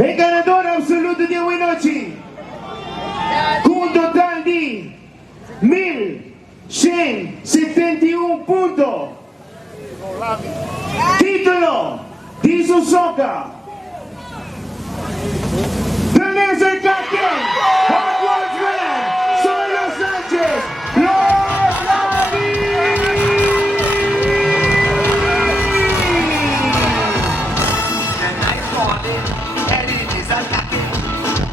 Il ganador assoluto di oggi, con un total di 1171 puntos. Titolo di Suzuka. The Laser Captain, Hot Wheels Man, Solo Sanchez, Los Lavi. The night falling, and it is attacking.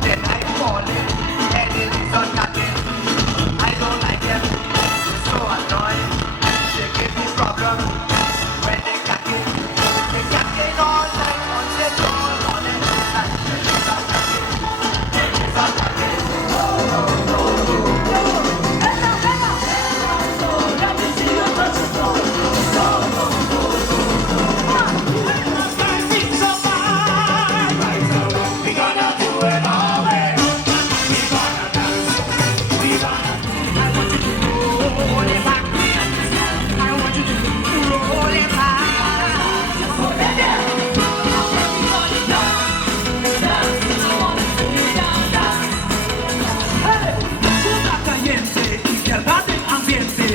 The night falling, and it is attacking. I don't like them, they're so annoying. They give me problems when they cacking. They cacking all night on the door, on the night. It is attacking, it is attacking. We gonna do it all way. We gonna dance. We gonna. I want you to roll it back. I want you to roll it back. Suda caliente, izquierda del ambiente.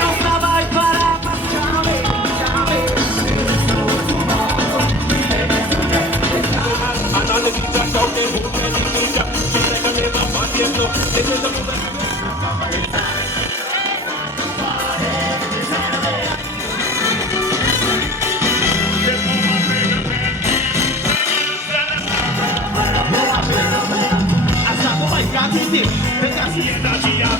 No trabajo para llame. Hasta como hay que venga, si es así, a